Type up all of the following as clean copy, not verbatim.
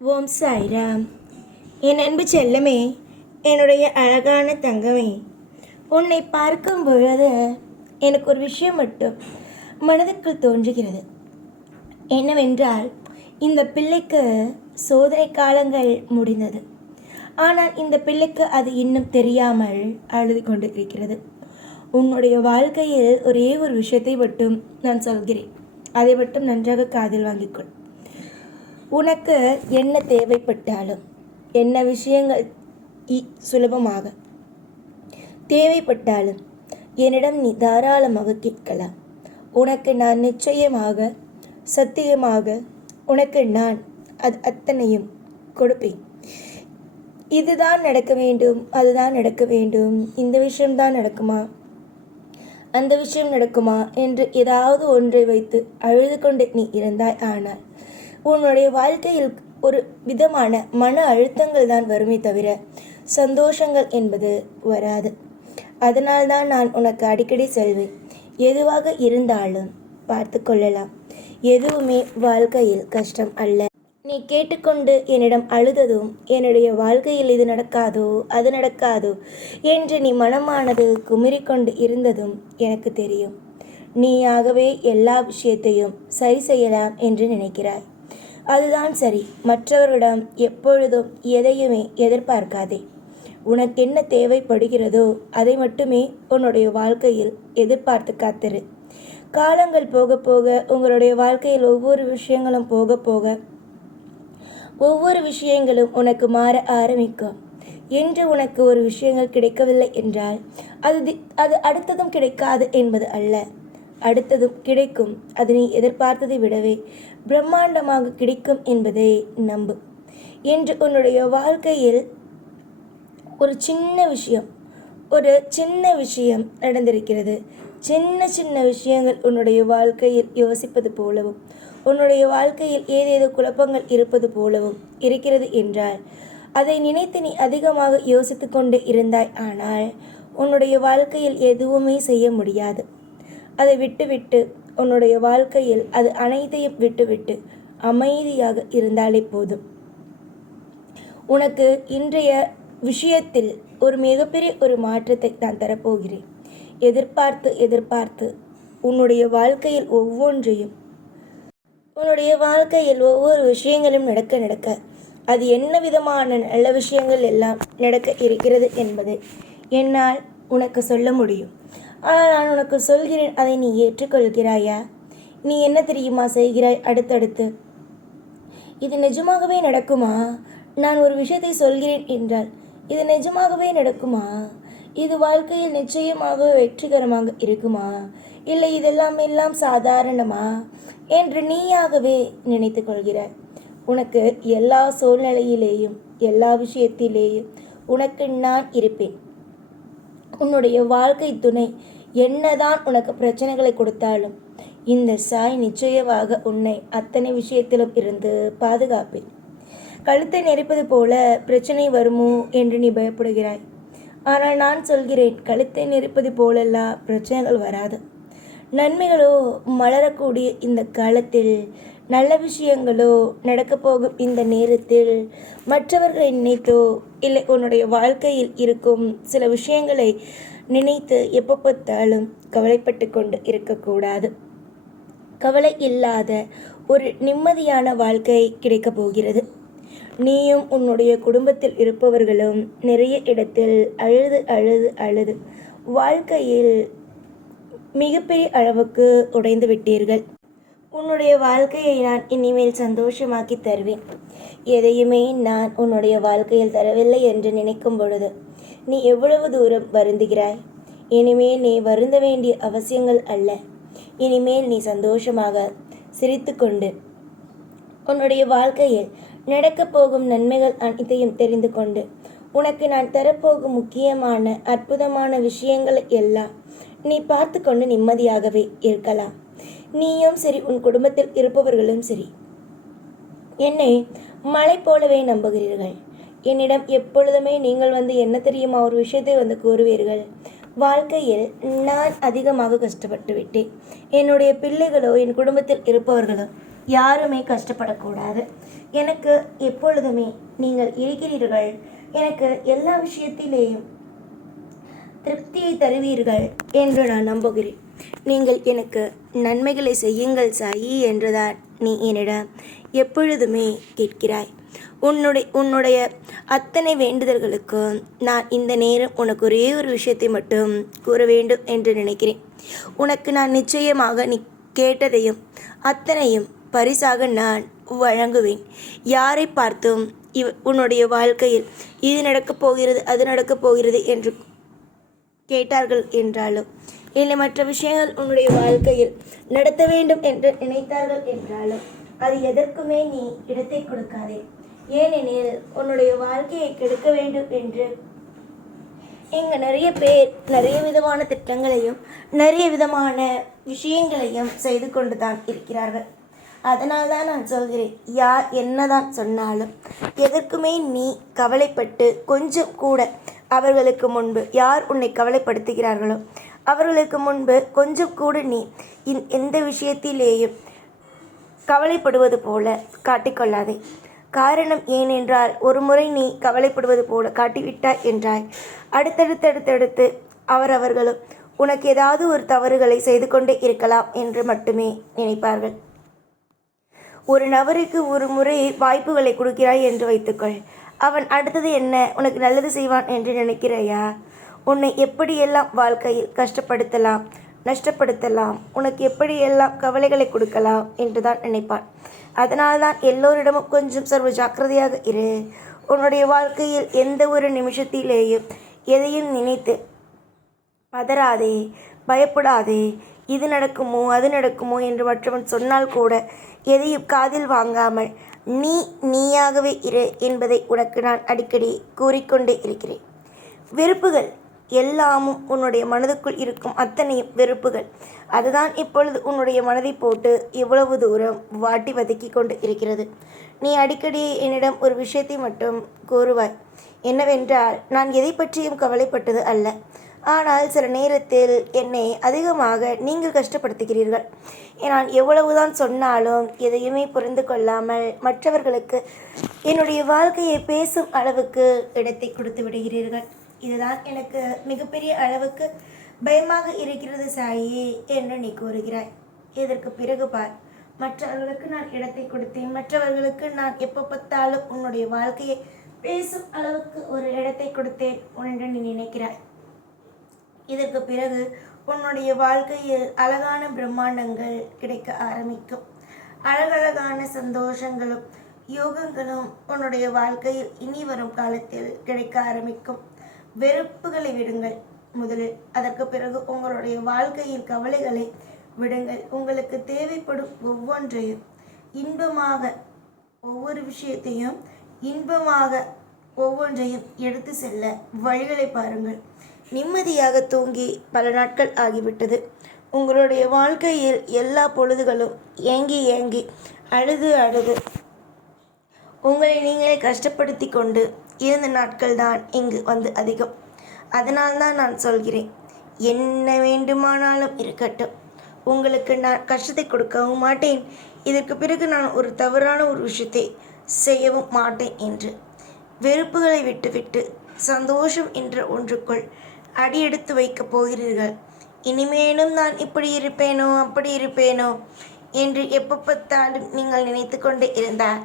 ஓம் சாய்ராம். என் அன்பு செல்லமே, என்னுடைய அழகான தங்கமே, உன்னை பார்க்கும் பொழுது எனக்கு ஒரு விஷயம் மட்டும் மனதுக்குள் தோன்றுகிறது. என்னவென்றால், இந்த பிள்ளைக்கு சோதனை காலங்கள் முடிந்தது. ஆனால் இந்த பிள்ளைக்கு அது இன்னும் தெரியாமல் அழுது கொண்டு இருக்கிறது. உன்னுடைய வாழ்க்கையில் ஒரே ஒரு விஷயத்தை மட்டும் நான் சொல்கிறேன். அதை மட்டும் நன்றாக காதில் வாங்கிக்கொள். உனக்கு என்ன தேவைப்பட்டாலும், என்ன விஷயங்கள் சுலபமாக தேவைப்பட்டாலும் என்னிடம் நீ தாராளமாக கேட்கலாம். உனக்கு நான் நிச்சயமாக, சத்தியமாக உனக்கு நான் அத்தனையும் கொடுப்பேன். இதுதான் நடக்க வேண்டும், அதுதான் நடக்க வேண்டும், இந்த விஷயம்தான் நடக்குமா, அந்த விஷயம் நடக்குமா என்று ஏதாவது ஒன்றை வைத்து அழுது கொண்டு நீ இருந்தாய். ஆனால் உன்னுடைய வாழ்க்கையில் ஒரு விதமான மன அழுத்தங்கள் தான் வருமே தவிர சந்தோஷங்கள் என்பது வராது. அதனால்தான் நான் உனக்கு அடிக்கடி சொல்வேன், எதுவாக இருந்தாலும் பார்த்து கொள்ளலாம். எதுவுமே வாழ்க்கையில் கஷ்டம் அல்ல. நீ கேட்டுக்கொண்டு என்னிடம் அழுததும், என்னுடைய வாழ்க்கையில் இது நடக்காதோ அது நடக்காதோ என்று நீ மனமானது குமிறிக்கொண்டு இருந்ததும் எனக்கு தெரியும். நீயாகவே எல்லா விஷயத்தையும் சரி செய்யலாம் என்று நினைக்கிறாய். அதுதான் சரி. மற்றவர்களிடம் எப்பொழுதும் எதையுமே எதிர்பார்க்காதே. உனக்கு என்ன தேவைப்படுகிறதோ அதை மட்டுமே உன்னுடைய வாழ்க்கையில் எதிர்பார்த்து காத்திரு. காலங்கள் போக போக உங்களுடைய வாழ்க்கையில் ஒவ்வொரு விஷயங்களும் போக போக ஒவ்வொரு விஷயங்களும் உனக்கு மாற ஆரம்பிக்கும். என்று உனக்கு ஒரு விஷயங்கள் கிடைக்கவில்லை என்றால் அது அடுத்ததும் கிடைக்காது என்பது அல்ல. அடுத்ததும் கிடைக்கும். அது நீ எதிர்பார்த்ததை விடவே பிரம்மாண்டமாக கிடைக்கும் என்பதை நம்பு. என்று உன்னுடைய வாழ்க்கையில் ஒரு சின்ன விஷயம் நடந்திருக்கிறது. சின்ன சின்ன விஷயங்கள் உன்னுடைய வாழ்க்கையில் யோசிப்பது போலவும், உன்னுடைய வாழ்க்கையில் ஏதேதோ குழப்பங்கள் இருப்பது போலவும் இருக்கிறது என்றால் அதை நினைத்து நீ அதிகமாக யோசித்து கொண்டு இருந்தாய். ஆனால் உன்னுடைய வாழ்க்கையில் எதுவுமே செய்ய முடியாது. அதை விட்டுவிட்டு உன்னுடைய வாழ்க்கையில் அது அனைத்தையும் விட்டுவிட்டு அமைதியாக இருந்தாலே போதும். உனக்கு இன்றைய விஷயத்தில் ஒரு மிகப்பெரிய ஒரு மாற்றத்தை நான் தரப்போகிறேன். எதிர்பார்த்து எதிர்பார்த்து உன்னுடைய வாழ்க்கையில் ஒவ்வொரு விஷயங்களும் நடக்க அது என்ன விதமான நல்ல விஷயங்கள் எல்லாம் நடக்க இருக்கிறது என்பதை என்னால் உனக்கு சொல்ல முடியும். ஆனால் நான் உனக்கு சொல்கிறேன், அதை நீ ஏற்றுக்கொள்கிறாயா? நீ என்ன தெரியுமா செய்கிறாய்? அடுத்தடுத்து இது நிஜமாகவே நடக்குமா? நான் ஒரு விஷயத்தை சொல்கிறேன் என்றால் இது நிஜமாகவே நடக்குமா? இது வாழ்க்கையில் நிச்சயமாக வெற்றிகரமாக இருக்குமா, இல்லை இதெல்லாம் சாதாரணமா என்று நீயாகவே நினைத்து கொள்கிறாய். உனக்கு எல்லா சூழ்நிலையிலேயும், எல்லா விஷயத்திலேயும் உனக்கு நான் இருப்பேன். உன்னுடைய வாழ்க்கை துணை என்னதான் உனக்கு பிரச்சனைகளை கொடுத்தாலும் இந்த சாய் நிச்சயமாக உன்னை அத்தனை விஷயத்திலும் இருந்து பாதுகாப்பேன். கழுத்தை நெரிப்பது போல பிரச்சனை வருமோ என்று நீ பயப்படுகிறாய். ஆனால் நான் சொல்கிறேன், கழுத்தை நெரிப்பது போலெல்லாம் பிரச்சனைகள் வராது. நன்மைகளோ மலரக்கூடிய இந்த காலத்தில், நல்ல விஷயங்களோ நடக்கப் போகும் இந்த நேரத்தில் மற்றவர்களை நினைத்தோ இல்லை உன்னுடைய வாழ்க்கையில் இருக்கும் சில விஷயங்களை நினைத்து எப்போ பார்த்தாலும் கவலைப்பட்டு கொண்டு இருக்கக்கூடாது. கவலை இல்லாத ஒரு நிம்மதியான வாழ்க்கை கிடைக்கப் போகிறது. நீயும் உன்னுடைய குடும்பத்தில் இருப்பவர்களும் நிறைய இடத்தில் அழுது அழுது அழுது வாழ்க்கையில் மிகப்பெரிய அளவுக்கு உடைந்து விட்டீர்கள். உன்னுடைய வாழ்க்கையை நான் இனிமேல் சந்தோஷமாக்கி தருவேன். எதையுமே நான் உன்னுடைய வாழ்க்கையில் தரவில்லை என்று நினைக்கும் பொழுது நீ எவ்வளவு தூரம் வருந்துகிறாய். இனிமேல் நீ வருந்த வேண்டிய அவசியங்கள் அல்ல. இனிமேல் நீ சந்தோஷமாக சிரித்து கொண்டு உன்னுடைய வாழ்க்கையில் நடக்கப் போகும் நன்மைகள் அனைத்தையும் தெரிந்து கொண்டு உனக்கு நான் தரப்போகும் முக்கியமான அற்புதமான விஷயங்களை எல்லாம் நீ பார்த்து கொண்டு நிம்மதியாகவே இருக்கலாம். நீயும் சரி, உன் குடும்பத்தில் இருப்பவர்களும் சரி, என்னை மலை போலவே நம்புகிறீர்கள். என்னிடம் எப்பொழுதுமே நீங்கள் என்ன தெரியுமா ஒரு விஷயத்தை கூறுவீர்கள், வாழ்க்கையில் நான் அதிகமாக கஷ்டப்பட்டு விட்டேன், என்னுடைய பிள்ளைகளோ என் குடும்பத்தில் இருப்பவர்களோ யாருமே கஷ்டப்படக்கூடாது. எனக்கு எப்பொழுதுமே நீங்கள் இருக்கிறீர்கள். எனக்கு எல்லா விஷயத்திலேயும் திருப்தியை தருவீர்கள் என்று நான் நம்புகிறேன். நீங்கள் எனக்கு நன்மைகளை செய்யுங்கள் சாயி என்றுதான் நீ என்னிடம் எப்பொழுதுமே கேட்கிறாய். உன்னுடைய அத்தனை வேண்டுதல்களுக்கும் நான் இந்த நேரம் உனக்கு ஒரே ஒரு விஷயத்தை மட்டும் கூற வேண்டும் என்று நினைக்கிறேன். உனக்கு நான் நிச்சயமாக நீ கேட்டதையும் அத்தனையும் பரிசாக நான் வழங்குவேன். யாரை பார்த்தும் உன்னுடைய வாழ்க்கையில் இது நடக்கப் போகிறது அது நடக்கப் போகிறது என்று கேட்டார்கள் என்றாலும், இல்லை மற்ற விஷயங்கள் உன்னுடைய வாழ்க்கையில் நடத்த வேண்டும் என்று நினைத்தார்கள் என்றாலும், அது எதற்குமே நீ இடத்தை கொடுக்காதே. ஏனெனில் உன்னுடைய வாழ்க்கையை கெடுக்க வேண்டும் என்று இங்கே நிறைய பேர் நிறைய விதமான திட்டங்களையும் நிறைய விதமான விஷயங்களையும் செய்து கொண்டு தான் இருக்கிறார்கள். அதனால் தான் நான் சொல்கிறேன், யார் என்னதான் சொன்னாலும் எதற்குமே நீ கவலைப்பட்டு கொஞ்சம் கூட அவர்களுக்கு முன்பு யார் உன்னை கவலைப்படுத்துகிறார்களோ அவர்களுக்கு முன்பு கொஞ்சம் கூட நீ எந்த விஷயத்திலேயும் கவலைப்படுவது போல காட்டிக்கொள்ளாதே. காரணம் ஏனென்றால் ஒரு முறை நீ கவலைப்படுவது போல காட்டிவிட்டாய் என்றால் அடுத்தடுத்து அவர்களும் உனக்கு ஏதாவது ஒரு தவறுகளை செய்து கொண்டே இருக்கலாம் என்று மட்டுமே நினைப்பார்கள். ஒரு நபருக்கு ஒரு முறை வாய்ப்புகளை கொடுக்கிறாய் என்று வைத்துக்கொள். அவன் அடுத்தது என்ன உனக்கு நல்லது செய்வான் என்று நினைக்கிறாயா? உன்னை எப்படியெல்லாம் வாழ்க்கையில் கஷ்டப்படுத்தலாம், நஷ்டப்படுத்தலாம், உனக்கு எப்படியெல்லாம் கவலைகளை கொடுக்கலாம் என்று தான் நினைப்பான். அதனால்தான் எல்லோரிடமும் கொஞ்சம் சர்வ ஜாக்கிரதையாக இரு. உன்னுடைய வாழ்க்கையில் எந்த ஒரு நிமிஷத்திலேயும் எதையும் நினைத்து பதறாதே, பயப்படாதே. இது நடக்குமோ அது நடக்குமோ என்று மற்றவன் சொன்னால் கூட எதையும் காதில் வாங்காமல் நீயாகவே இரு என்பதை உனக்கு நான் அடிக்கடி கூறிக்கொண்டே இருக்கிறேன். வெறுப்புகள் எல்லாமும் உன்னுடைய மனதுக்குள் இருக்கும் அத்தனையும் வெறுப்புகள். அதுதான் இப்பொழுது உன்னுடைய மனதை போட்டு இவ்வளவு தூரம் வாட்டி வதக்கி கொண்டு இருக்கிறது. நீ அடிக்கடி என்னிடம் ஒரு விஷயத்தை மட்டும் கூறுவாய். என்னவென்றால், நான் எதை பற்றியும் கவலைப்பட்டது அல்ல. ஆனால் சில நேரத்தில் என்னை அதிகமாக நீங்கள் கஷ்டப்படுத்துகிறீர்கள். நான் எவ்வளவுதான் சொன்னாலும் எதையுமே புரிந்து கொள்ளாமல் மற்றவர்களுக்கு என்னுடைய வாழ்க்கையை பேசும் அளவுக்கு இடத்தை கொடுத்து விடுகிறீர்கள். இதுதான் எனக்கு மிகப்பெரிய அளவுக்கு பயமாக இருக்கிறது சாயி என்று நீ கூறுகிறாய். இதற்கு பிறகு பார், மற்றவர்களுக்கு நான் இடத்தை கொடுத்தேன், மற்றவர்களுக்கு நான் எப்போ பார்த்தாலும் உன்னுடைய வாழ்க்கையை பேசும் அளவுக்கு ஒரு இடத்தை கொடுத்தேன் என்று நீ நினைக்கிறாய். இதற்கு பிறகு உன்னுடைய வாழ்க்கையில் அழகான பிரம்மாண்டங்கள் கிடைக்க ஆரம்பிக்கும். அழகழகான சந்தோஷங்களும் யோகங்களும் உன்னுடைய வாழ்க்கையில் இனி வரும் காலத்தில் கிடைக்க ஆரம்பிக்கும். வெறுப்புகளை விடுங்கள் முதலில். அதற்கு பிறகு உங்களுடைய வாழ்க்கையில் கவலைகளை விடுங்கள். உங்களுக்கு தேவைப்படும் ஒவ்வொன்றையும் இன்பமாக, ஒவ்வொரு விஷயத்தையும் இன்பமாக ஒவ்வொன்றையும் எடுத்து செல்ல வழிகளை பாருங்கள். நிம்மதியாக தூங்கி பல நாட்கள் ஆகிவிட்டது. உங்களுடைய வாழ்க்கையில் எல்லா பொழுதுகளும் ஏங்கி அழுது உங்களை நீங்களே கஷ்டப்படுத்தி கொண்டு இருந்த நாட்கள் தான் இங்கு வந்து அதிகம். அதனால்தான் நான் சொல்கிறேன், என்ன வேண்டுமானாலும் இருக்கட்டும், உங்களுக்கு நான் கஷ்டத்தை கொடுக்கவும் மாட்டேன், இதற்கு பிறகு நான் ஒரு தவறான ஒரு விஷயத்தை செய்யவும் மாட்டேன் என்று. வெறுப்புகளை விட்டுவிட்டு சந்தோஷம் என்ற ஒன்றுக்குள் அடியெடுத்து வைக்கப் போகிறீர்கள். இனிமேலும் நான் இப்படி இருப்பேனோ அப்படி இருப்பேனோ என்று எப்போ பார்த்தாலும் நீங்கள் நினைத்து கொண்டே இருந்தால்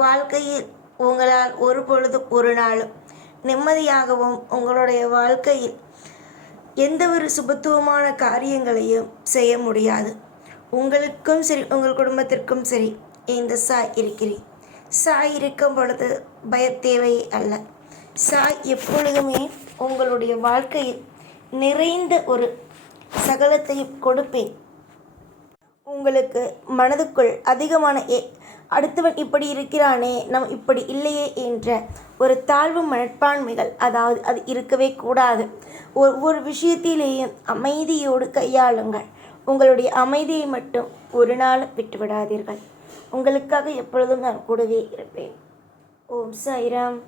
வாழ்க்கையில் உங்களால் ஒரு பொழுதும் ஒரு நாளும் நிம்மதியாகவும் உங்களுடைய வாழ்க்கையில் எந்த ஒரு சுபத்துவமான காரியங்களையும் செய்ய முடியாது. உங்களுக்கும் சரி, உங்கள் குடும்பத்திற்கும் சரி, இந்த சாய் இருக்கிறேன். சாய் இருக்கும் பொழுது பயத்தேவை அல்ல. சாய் எப்பொழுதுமே உங்களுடைய வாழ்க்கையில் நிறைந்த ஒரு சகலத்தையும் கொடுப்பேன். உங்களுக்கு மனதுக்குள் அதிகமான அடுத்தவன் இப்படி இருக்கிறானே, நம் இப்படி இல்லையே என்ற ஒரு தாழ்வு மனப்பான்மைகள், அதாவது அது இருக்கவே கூடாது. ஒவ்வொரு விஷயத்திலேயும் அமைதியோடு கையாளுங்கள். உங்களுடைய அமைதியை மட்டும் ஒரு நாளும் விட்டுவிடாதீர்கள். உங்களுக்காக எப்பொழுதும் நான் கூடவே இருப்பேன். ஓம் சாய்ராம்.